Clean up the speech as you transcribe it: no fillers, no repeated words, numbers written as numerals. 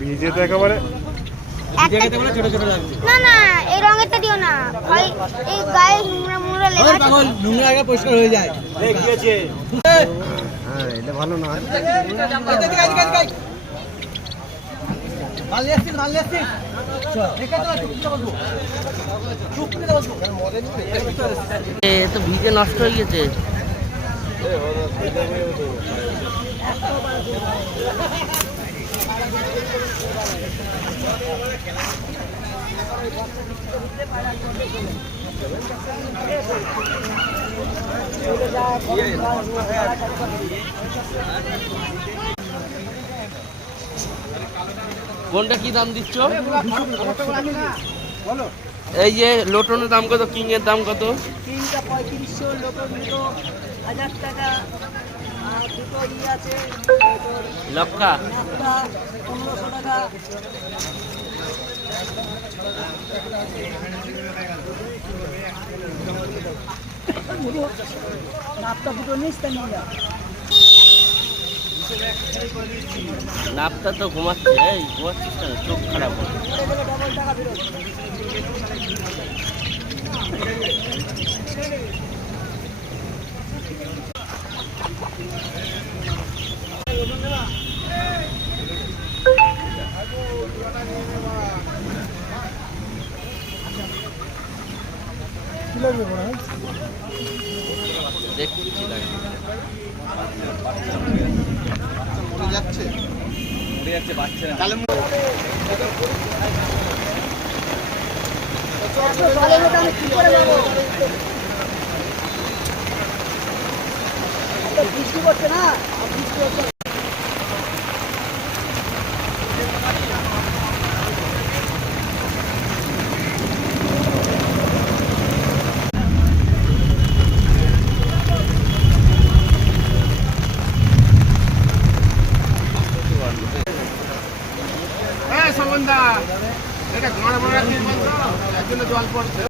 ভিজে তো একেবারে না না এই রঙেরটা দিও না ভাই, এই গায়ে নোংরা লেগে আছে। পাগল নোংরা আগে পরিষ্কার হয়ে যায়। কি আছে? হ্যাঁ এটা ভালো না। তো ভিজে নষ্ট হয়ে গেছে। কোনটা কি দাম দিচ্ছ? এই যে লোটনের দাম কত, কিং এর দাম কত? কিংটা 3500, লোটন দুটো 1000 টাকা, আর দুটো আছে লক্কা নাপটা 1500 টাকা। নাপটা দুটো নিস তা নিয়ে যা। নাপটা তো ঘুমাচ্ছে, এই ঘুমাচ্ছিস না, চোখ খারাপ হবে। ডবল টাকা ফেরত। দেখছি বৃষ্টি পড়ছে না, বৃষ্টি হচ্ছে। হ্যাঁ সমন্দা, এটা ঘন বড় জল পড়ছে।